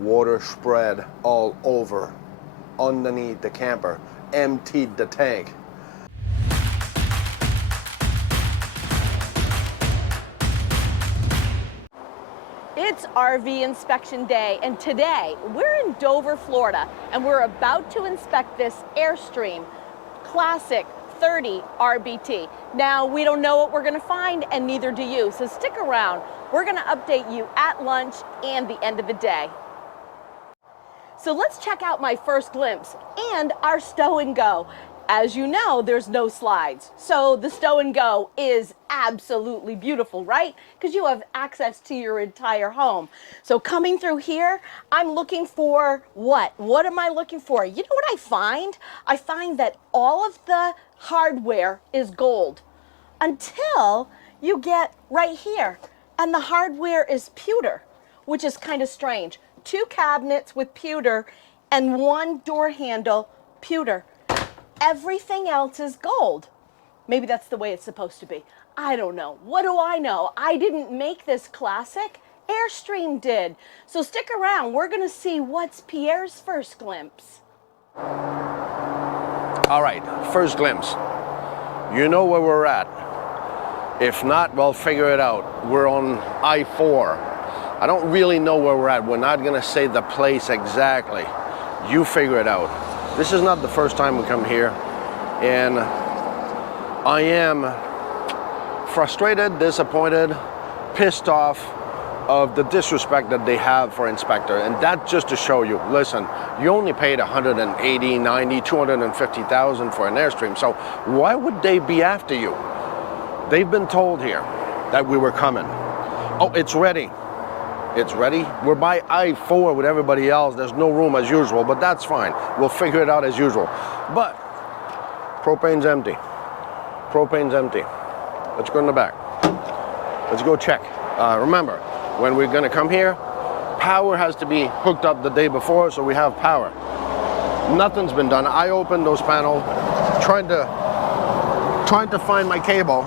Water spread all over, underneath the camper, emptied the tank. It's RV inspection day, and today we're in Dover, Florida, and we're about to inspect this Airstream Classic 30 RBT. Now, we don't know what we're gonna find, and neither do you, so stick around. We're gonna update you at lunch and the end of the day. So let's check out my first glimpse and our stow and go. As you know, there's no slides. So the stow and go is absolutely beautiful, right? Because you have access to your entire home. So coming through here, I'm looking for what? What am I looking for? You know what I find? I find that all of the hardware is gold until you get right here. And the hardware is pewter, which is kind of strange. 2 cabinets with pewter and 1 door handle, pewter. Everything else is gold. Maybe that's the way it's supposed to be. I don't know. What do I know? I didn't make this Classic. Airstream did. So stick around. We're going to see what's Pierre's first glimpse. All right, first glimpse. You know where we're at. If not, well, figure it out. We're on I-4. I don't really know where we're at. We're not going to say the place exactly. You figure it out. This is not the first time we come here, and I am frustrated, disappointed, pissed off of the disrespect that they have for inspector. And that just to show you, listen, you only paid 180, 90, 250,000 for an Airstream, so why would they be after you? They've been told here that we were coming. Oh, it's ready. It's ready. We're by I-4 with everybody else. There's no room as usual, but that's fine. We'll figure it out as usual. But propane's empty. Propane's empty. Let's go in the back. Let's go check. Remember, when we're gonna come here, power has to be hooked up the day before, so we have power. Nothing's been done. I opened those panels, trying to find my cable.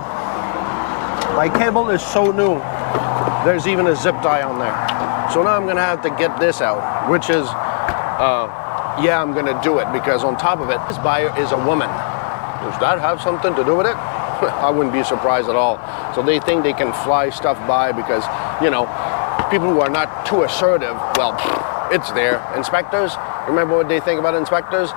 My cable is so new. There's even a zip tie on there. So now I'm gonna have to get this out, which is, yeah, I'm gonna do it, because on top of it, this buyer is a woman. Does that have something to do with it? I wouldn't be surprised at all. So they think they can fly stuff by because, you know, people who are not too assertive, well, it's there. Inspectors, remember what they think about inspectors?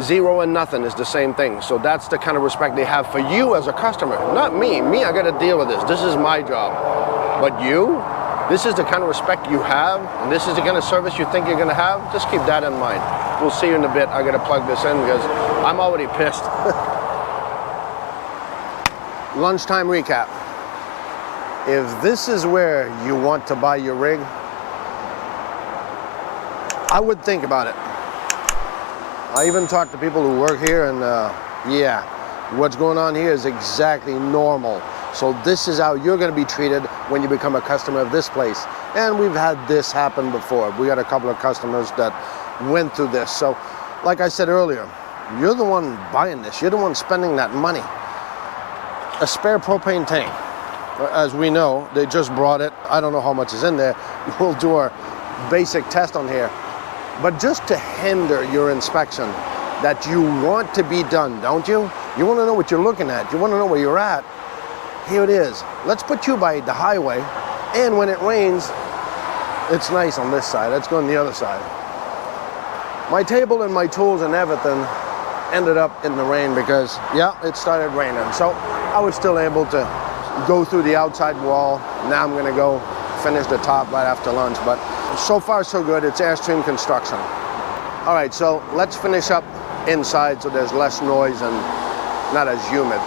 0 and nothing is the same thing. So that's the kind of respect they have for you as a customer, not me. Me, I gotta deal with this. This is my job. But you, this is the kind of respect you have, and this is the kind of service you think you're gonna have. Just keep that in mind. We'll see you in a bit. I gotta plug this in because I'm already pissed. Lunchtime recap. If this is where you want to buy your rig, I would think about it. I even talked to people who work here, and yeah, what's going on here is exactly normal. So this is how you're going to be treated when you become a customer of this place. And we've had this happen before. We got a couple of customers that went through this. So like I said earlier, you're the one buying this. You're the one spending that money. A spare propane tank. As we know, they just brought it. I don't know how much is in there. We'll do our basic test on here. But just to hinder your inspection that you want to be done, don't you? You want to know what you're looking at. You want to know where you're at. Here it is. Let's put you by the highway, and when it rains, it's nice on this side. Let's go on the other side. My table and my tools and everything ended up in the rain because, yeah, it started raining. So I was still able to go through the outside wall. Now I'm gonna go finish the top right after lunch, but so far so good. It's Airstream construction. All right, so let's finish up inside so there's less noise and not as humid.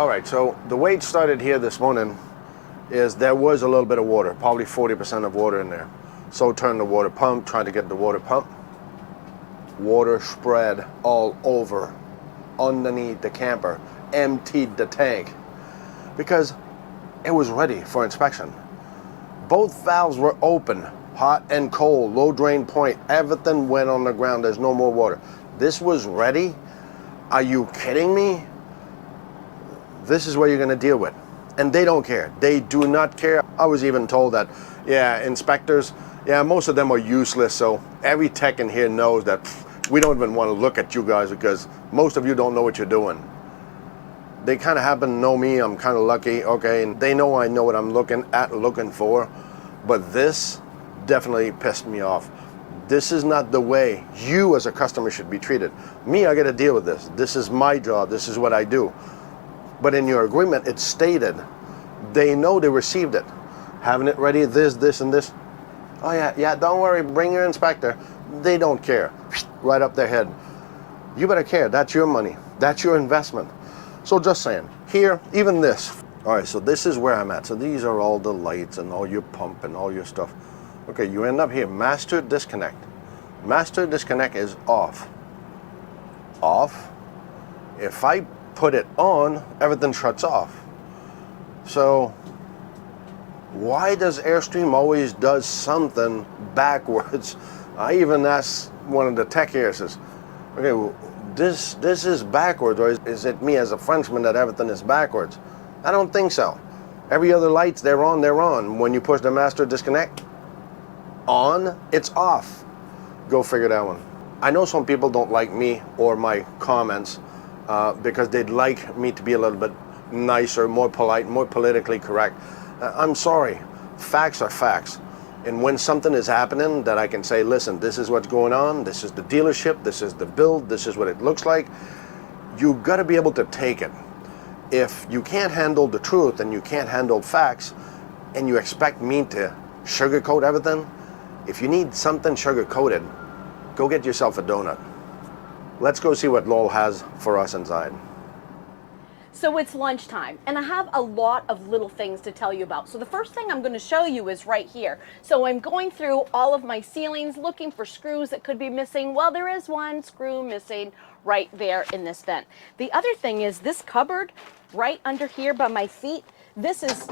All right, so the way it started here this morning is there was a little bit of water, probably 40% of water in there. So turn the water pump, trying to get the water pump. Water spread all over, underneath the camper, emptied the tank because it was ready for inspection. Both valves were open, hot and cold, low drain point, everything went on the ground. There's no more water. This was ready? Are you kidding me? This is what you're gonna deal with. And they don't care. They do not care. I was even told that, yeah, inspectors, Yeah, most of them are useless, so every tech in here knows that we don't even want to look at you guys because most of you don't know what you're doing. They kind of happen to know me. I'm kind of lucky, okay, and they know I know what I'm looking for, but this definitely pissed me off. This is not the way you as a customer should be treated. Me, I got to deal with this. This is my job. This is what I do. But in your agreement, it's stated they know they received it. Having it ready, this, and this. Oh yeah, don't worry, bring your inspector. They don't care. Right up their head. You better care. That's your money. That's your investment. So just saying, here, even this. All right, so this is where I'm at. So these are all the lights and all your pump and all your stuff. Okay, you end up here, master disconnect. Master disconnect is off. Off. If I put it on, everything shuts off. So why does Airstream always does something backwards? I even asked one of the tech here, says, okay, well, this is backwards, or is it me as a Frenchman that everything is backwards? I don't think so. Every other lights, they're on, they're on. When you push the master disconnect, on, it's off. Go figure that one. I know some people don't like me or my comments because they'd like me to be a little bit nicer, more polite, more politically correct. I'm sorry, facts are facts. And when something is happening that I can say, listen, this is what's going on, this is the dealership, this is the build, this is what it looks like, you gotta be able to take it. If you can't handle the truth and you can't handle facts and you expect me to sugarcoat everything, if you need something sugar-coated, go get yourself a donut. Let's go see what Lowell has for us inside. So it's lunchtime, and I have a lot of little things to tell you about. So the first thing I'm going to show you is right here. So I'm going through all of my ceilings looking for screws that could be missing. Well, there is one screw missing right there in this vent. The other thing is this cupboard right under here by my feet, this is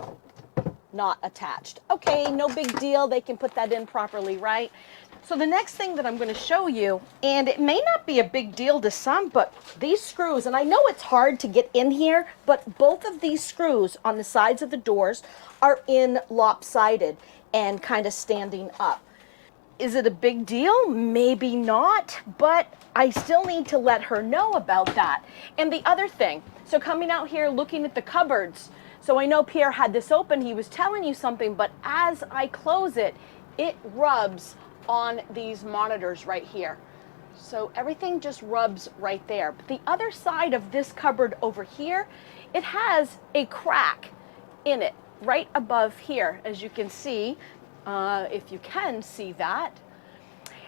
not attached. Okay, no big deal. They can put that in properly, right? So the next thing that I'm going to show you, and it may not be a big deal to some, but these screws, and I know it's hard to get in here, but both of these screws on the sides of the doors are in lopsided and kind of standing up. Is it a big deal? Maybe not, but I still need to let her know about that. And the other thing, so coming out here looking at the cupboards, so I know Pierre had this open, he was telling you something, but as I close it, it rubs on these monitors right here. So everything just rubs right there. But the other side of this cupboard over here, it has a crack in it right above here, as you can see, if you can see that.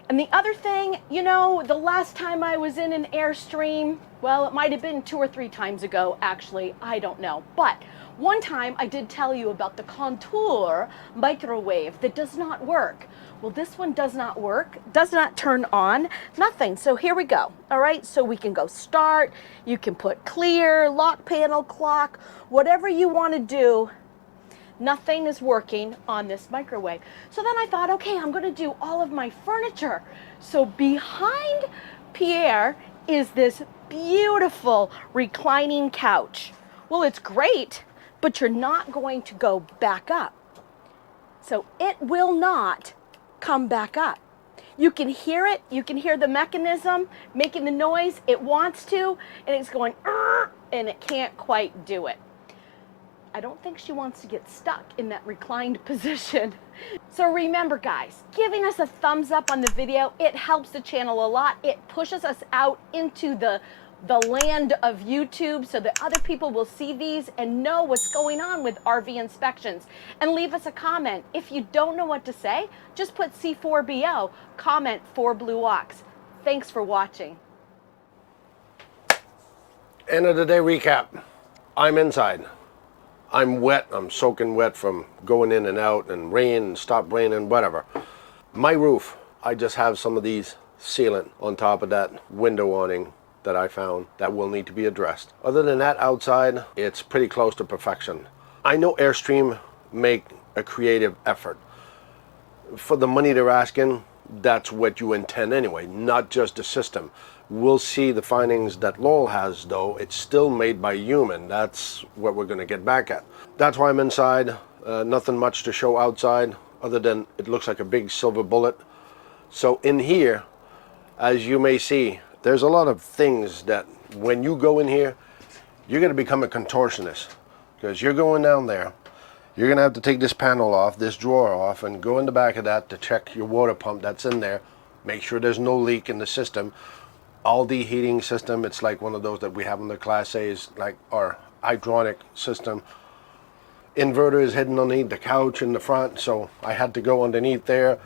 And the other thing, you know, the last time I was in an Airstream, well, it might have been 2 or 3 times ago, actually, I don't know. But one time I did tell you about the Contour microwave that does not work. Well, this one does not work, does not turn on, nothing. So here we go. All right, so we can go start, you can put clear, lock panel, clock, whatever you want to do. Nothing is working on this microwave. So then I thought, okay, I'm going to do all of my furniture. So behind Pierre is this beautiful reclining couch. Well, it's great, but you're not going to go back up. So it will not come back up. You can hear it, you can hear the mechanism making the noise it wants to, and it's going, and it can't quite do it. I don't think she wants to get stuck in that reclined position. So remember guys, giving us a thumbs up on the video, it helps the channel a lot. It pushes us out into the land of YouTube so that other people will see these and know what's going on with RV inspections. And leave us a comment. If you don't know what to say, just put C4BO, comment 4 Blue Ox. Thanks for watching. End of the day recap. I'm inside. I'm wet. I'm soaking wet from going in and out and rain and stop raining, whatever. My roof, I just have some of these sealant on top of that window awning that I found that will need to be addressed. Other than that, outside, it's pretty close to perfection. I know Airstream make a creative effort. For the money they're asking, that's what you intend anyway, not just the system. We'll see the findings that Lowell has, though. It's still made by human. That's what we're going to get back at. That's why I'm inside. Nothing much to show outside. other than it looks like a big silver bullet. So in here, as you may see, there's a lot of things that when you go in here, you're going to become a contortionist, because you're going down there. You're going to have to take this panel off, this drawer off, and go in the back of that to check your water pump that's in there. Make sure there's no leak in the system. All the heating system, it's like one of those that we have in the Class A's, like our hydronic system. Inverter is hidden underneath the couch in the front, so I had to go underneath there,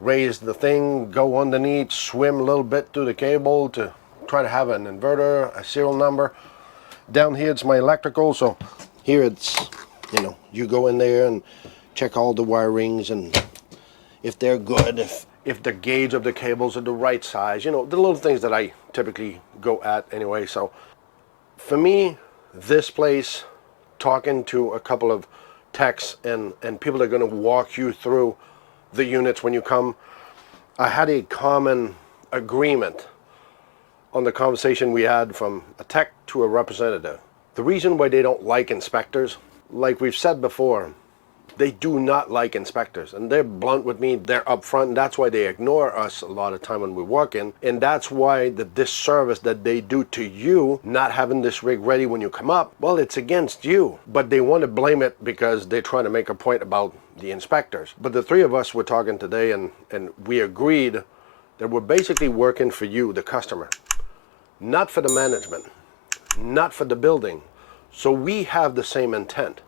raise the thing, go underneath, swim a little bit through the cable to try to have an inverter, a serial number. Down here it's my electrical, so here it's, you know, you go in there and check all the wirings and if they're good, if the gauge of the cables are the right size, you know, the little things that I typically go at anyway. So for me, this place, talking to a couple of techs and people that are going to walk you through the units when you come, I had a common agreement on the conversation we had from a tech to a representative. The reason why they don't like inspectors, like we've said before, they do not like inspectors, and they're blunt with me, they're upfront, and that's why they ignore us a lot of time when we're working, and that's why the disservice that they do to you, not having this rig ready when you come up, well, it's against you, but they want to blame it because they're trying to make a point about the inspectors. But the three of us were talking today, and we agreed that we're basically working for you, the customer, not for the management, not for the building. So we have the same intent.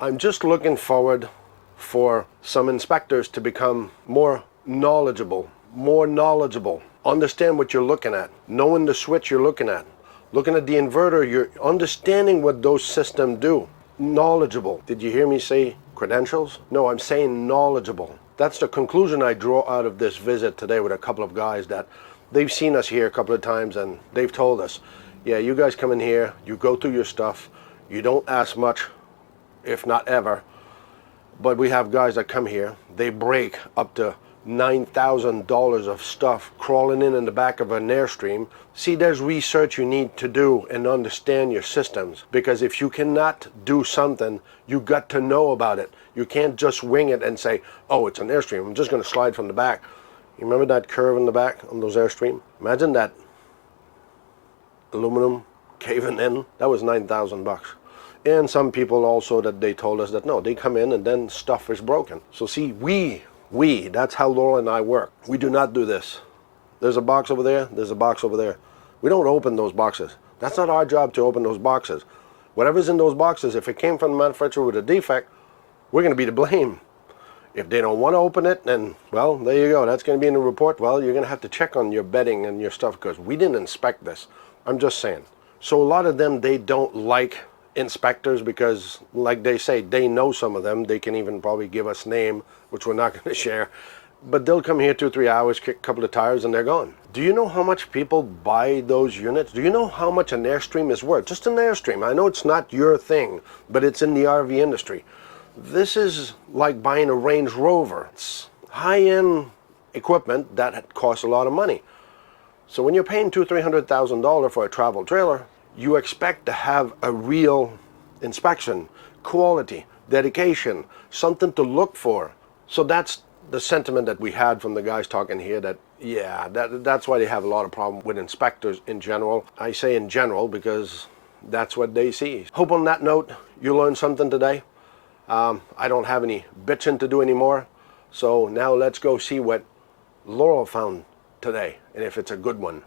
I'm just looking forward for some inspectors to become more knowledgeable, understand what you're looking at, knowing the switch you're looking at the inverter, you're understanding what those systems do. Knowledgeable. Did you hear me say credentials? No, I'm saying knowledgeable. That's the conclusion I draw out of this visit today with a couple of guys that they've seen us here a couple of times and they've told us, yeah, you guys come in here, you go through your stuff, you don't ask much, if not ever. But we have guys that come here, they break up to $9,000 of stuff crawling in the back of an Airstream. See, there's research you need to do and understand your systems, because if you cannot do something, you got to know about it. You can't just wing it and say, oh, it's an Airstream, I'm just going to slide from the back. You remember that curve in the back on those Airstream? Imagine that aluminum caving in. That was 9,000 bucks. And some people also that they told us that no, they come in and then stuff is broken. So see, that's how Laura and I work. We do not do this. There's a box over there, there's a box over there. We don't open those boxes. That's not our job to open those boxes. Whatever's in those boxes, if it came from the manufacturer with a defect, we're going to be to blame. If they don't want to open it, then, well, there you go. That's going to be in the report. Well, you're going to have to check on your bedding and your stuff because we didn't inspect this. I'm just saying. So a lot of them, they don't like inspectors because, like they say, they know some of them. They can even probably give us name, which we're not going to share. But they'll come here 2-3 hours, kick a couple of tires, and they're gone. Do you know how much people buy those units? Do you know how much an Airstream is worth? Just an Airstream. I know it's not your thing, but it's in the RV industry. This is like buying a Range Rover. It's high-end equipment that costs a lot of money. So when you're paying $200,000-$300,000 for a travel trailer, you expect to have a real inspection, quality, dedication, something to look for. So that's the sentiment that we had from the guys talking here, that yeah, that's why they have a lot of problem with inspectors in general. I say in general because that's what they see. Hope on that note you learned something today. I don't have any bitching to do anymore. So now let's go see what Laurel found today and if it's a good one.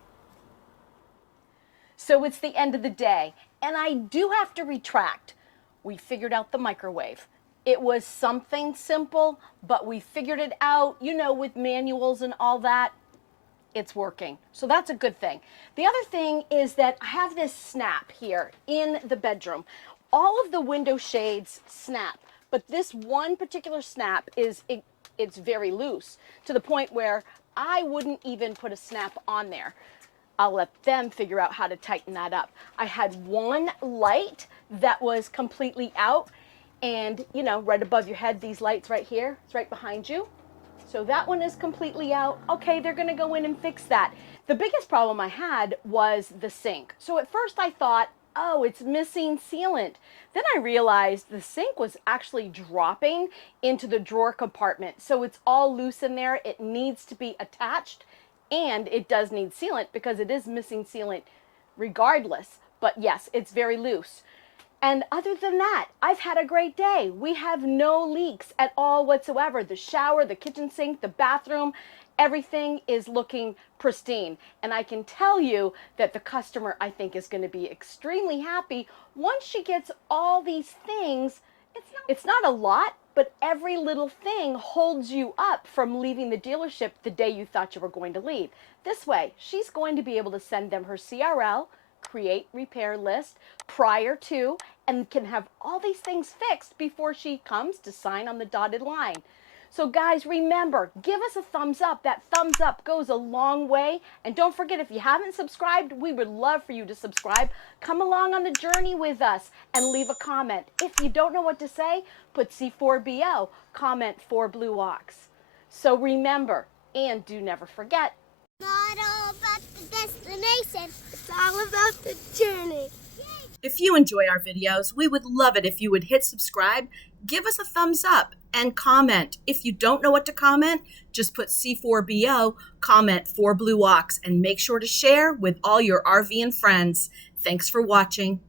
So it's the end of the day, and I do have to retract. We figured out the microwave. It was something simple, but we figured it out, you know, with manuals and all that. It's working. So that's a good thing. The other thing is that I have this snap here in the bedroom. All of the window shades snap, but this one particular snap it's very loose to the point where I wouldn't even put a snap on there. I'll let them figure out how to tighten that up. I had one light that was completely out, and you know, right above your head, these lights right here, it's right behind you. So that one is completely out. Okay, they're gonna go in and fix that. The biggest problem I had was the sink. So at first I thought, oh, it's missing sealant. Then I realized the sink was actually dropping into the drawer compartment. So it's all loose in there. It needs to be attached, and it does need sealant because it is missing sealant regardless. But yes, it's very loose. And other than that, I've had a great day. We have no leaks at all whatsoever. The shower, the kitchen sink, the bathroom, everything is looking pristine. And I can tell you that the customer, I think, is going to be extremely happy once she gets all these things. It's not a lot, but every little thing holds you up from leaving the dealership the day you thought you were going to leave. This way, she's going to be able to send them her CRL, create repair list prior to, and can have all these things fixed before she comes to sign on the dotted line. So guys, remember, give us a thumbs up. That thumbs up goes a long way. And don't forget, if you haven't subscribed, we would love for you to subscribe. Come along on the journey with us and leave a comment. If you don't know what to say, put C4BO, comment 4 Blue Ox. So remember, and do never forget, Not all about the destination, it's all about the journey. If you enjoy our videos, we would love it if you would hit subscribe, give us a thumbs up, and comment. If you don't know what to comment, just put C4BO, comment 4 Blue Ox, and make sure to share with all your RV and friends. Thanks for watching.